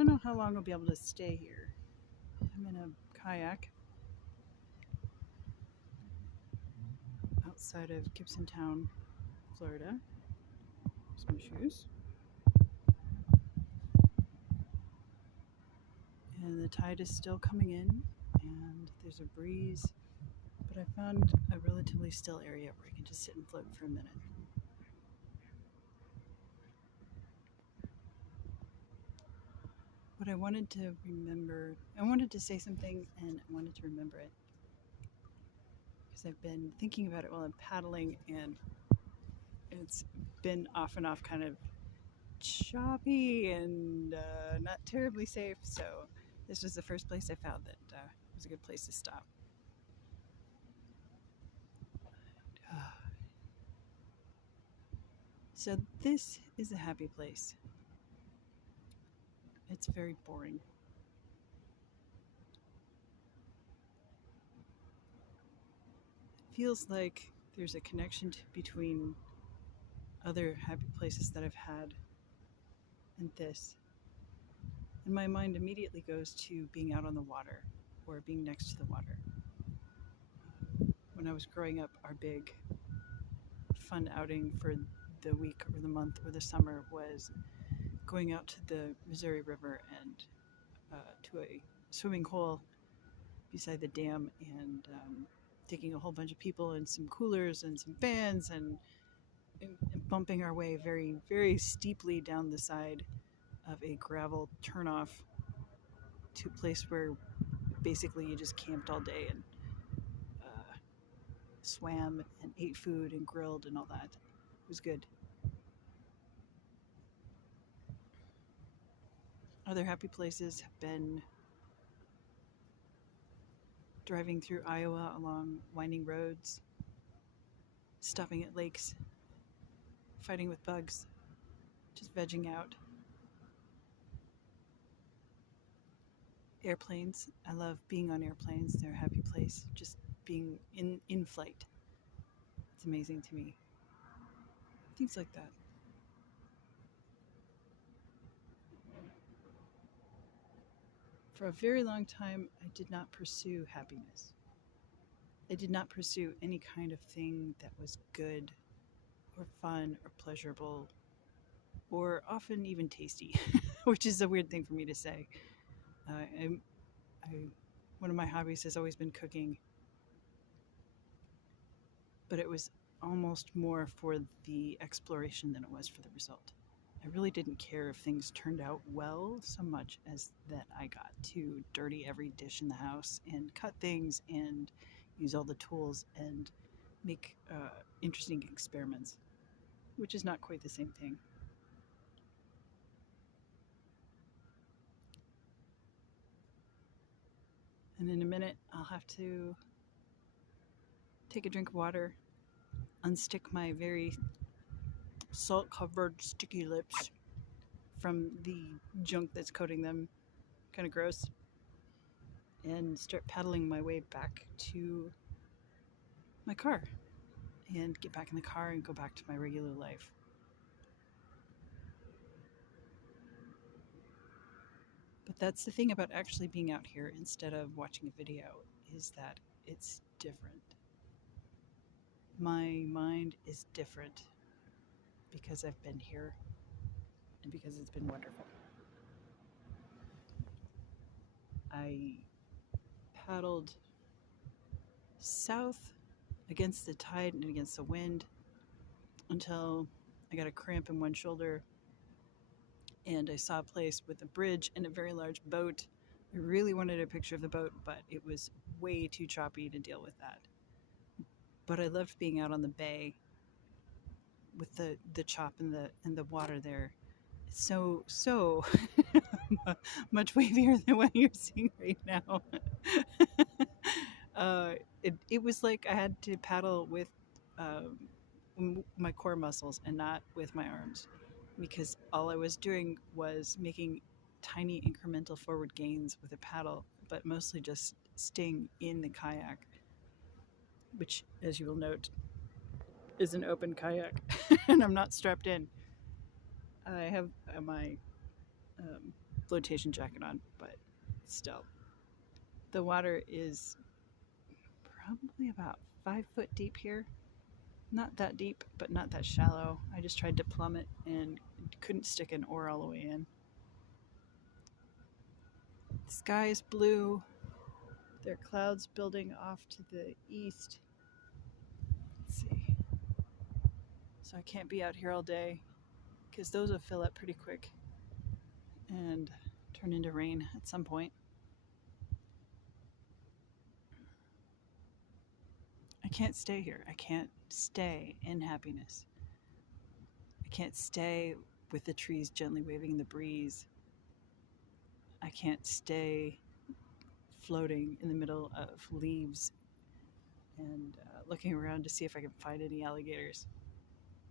don't know how long I'll be able to stay here. I'm in a kayak outside of Gibsonton, Florida. Here's my shoes. And the tide is still coming in, and there's a breeze, but I found a relatively still area where I can just sit and float for a minute. What I wanted to remember, I wanted to say something and I wanted to remember it because I've been thinking about it while I'm paddling, and it's been off and off kind of choppy and not terribly safe, so this was the first place I found that was a good place to stop. So this is a happy place. It's very boring. It feels like there's a connection between other happy places that I've had and this. And my mind immediately goes to being out on the water or being next to the water. When I was growing up, our big fun outing for the week or the month or the summer was going out to the Missouri River and to a swimming hole beside the dam, and taking a whole bunch of people and some coolers and some fans and bumping our way very, very steeply down the side of a gravel turnoff to a place where basically you just camped all day and swam and ate food and grilled and all that. It was good. Other happy places have been driving through Iowa along winding roads, stopping at lakes, fighting with bugs, just vegging out. Airplanes. I love being on airplanes. They're a happy place. Just being in flight. It's amazing to me. Things like that. For a very long time, I did not pursue happiness. I did not pursue any kind of thing that was good or fun or pleasurable or often even tasty, which is a weird thing for me to say. One of my hobbies has always been cooking, but it was almost more for the exploration than it was for the result. I really didn't care if things turned out well so much as that I got to dirty every dish in the house and cut things and use all the tools and make interesting experiments, which is not quite the same thing. And in a minute, I'll have to take a drink of water, unstick my very salt-covered sticky lips from the junk that's coating them, kind of gross, and start paddling my way back to my car and get back in the car and go back to my regular life. But that's the thing about actually being out here instead of watching a video, is that it's different. My mind is different because I've been here and because it's been wonderful. I paddled south against the tide and against the wind until I got a cramp in one shoulder, and I saw a place with a bridge and a very large boat. I really wanted a picture of the boat, but it was way too choppy to deal with that. But I loved being out on the bay with the chop and the water there. It's so much wavier than what you're seeing right now. It was like I had to paddle with my core muscles and not with my arms, because all I was doing was making tiny incremental forward gains with a paddle, but mostly just staying in the kayak, which, as you will note, is an open kayak and I'm not strapped in. I have my flotation jacket on, but still. The water is probably about 5 foot deep here. Not that deep, but not that shallow. I just tried to plumb it and couldn't stick an oar all the way in. The sky is blue. There are clouds building off to the east. Let's see. So I can't be out here all day because those will fill up pretty quick and turn into rain at some point. I can't stay here. I can't stay in happiness. I can't stay with the trees gently waving in the breeze. I can't stay floating in the middle of leaves and looking around to see if I can find any alligators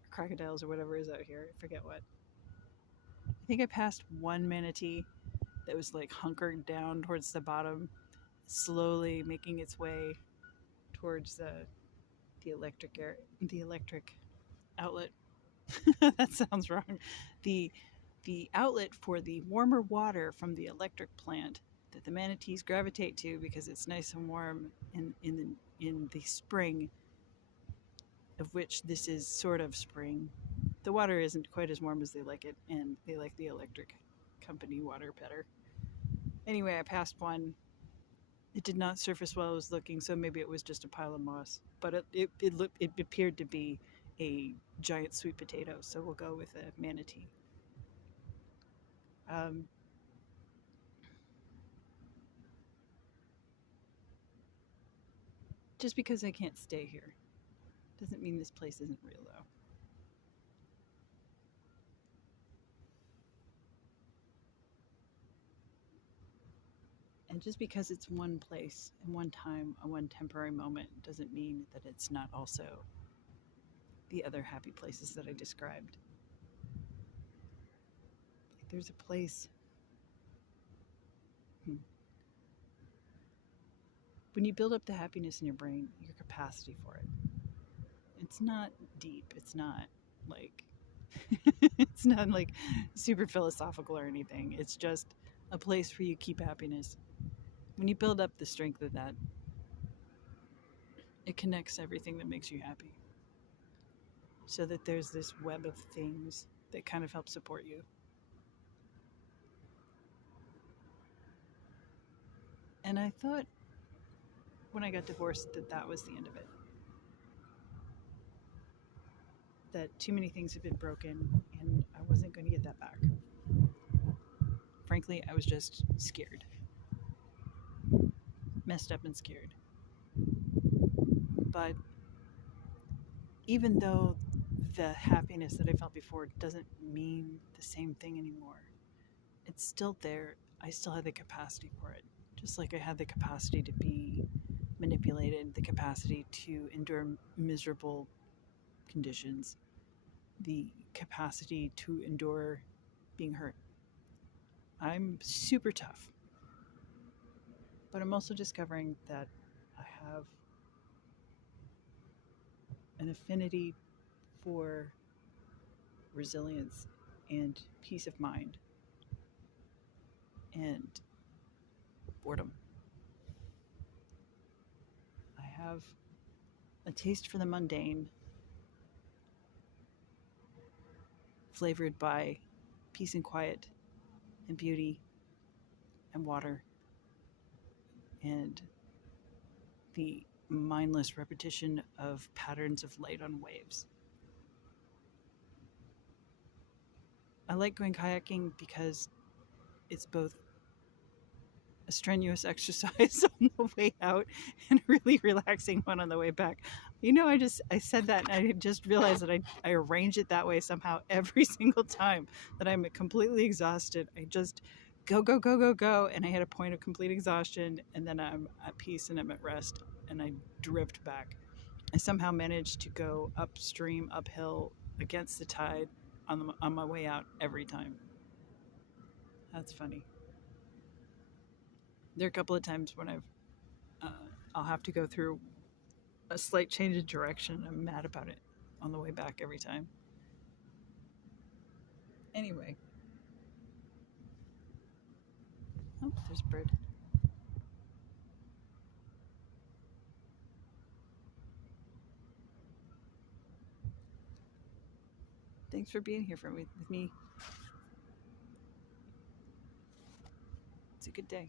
or crocodiles or whatever is out here. I forget what. I think I passed one manatee that was like hunkered down towards the bottom, slowly making its way towards the electric outlet. That sounds wrong. The outlet for the warmer water from the electric plant that the manatees gravitate to because it's nice and warm in the spring, of which this is sort of spring. The water isn't quite as warm as they like it, and they like the electric company water better. Anyway, I passed one. It did not surface while I was looking, so maybe it was just a pile of moss. But it appeared to be a giant sweet potato, so we'll go with a manatee. Just because I can't stay here doesn't mean this place isn't real, though. And just because it's one place and one time, a one temporary moment, doesn't mean that it's not also the other happy places that I described. Like there's a place. When you build up the happiness in your brain, your capacity for it, it's not deep. It's not like it's not like super philosophical or anything. It's just a place where you keep happiness. When you build up the strength of that, it connects everything that makes you happy. So that there's this web of things that kind of help support you. And I thought when I got divorced that was the end of it. That too many things had been broken and I wasn't going to get that back. Frankly, I was just scared. Messed up and scared. But even though the happiness that I felt before doesn't mean the same thing anymore, it's still there. I still had the capacity for it. Just like I had the capacity to be manipulated, the capacity to endure miserable conditions, the capacity to endure being hurt. I'm super tough. But I'm also discovering that I have an affinity for resilience and peace of mind and boredom. I have a taste for the mundane, flavored by peace and quiet and beauty and water and the mindless repetition of patterns of light on waves. I like going kayaking because it's both a strenuous exercise on the way out and a really relaxing one on the way back. You know, I said that and I just realized that I arrange it that way somehow every single time that I'm completely exhausted. I just go, and I hit a point of complete exhaustion, and then I'm at peace and I'm at rest, and I drift back. I somehow managed to go upstream, uphill, against the tide on my way out every time. That's funny. There are a couple of times when I'll have to go through a slight change of direction. I'm mad about it on the way back every time. Anyway. there's a bird. Thanks for being here with me. It's a good day.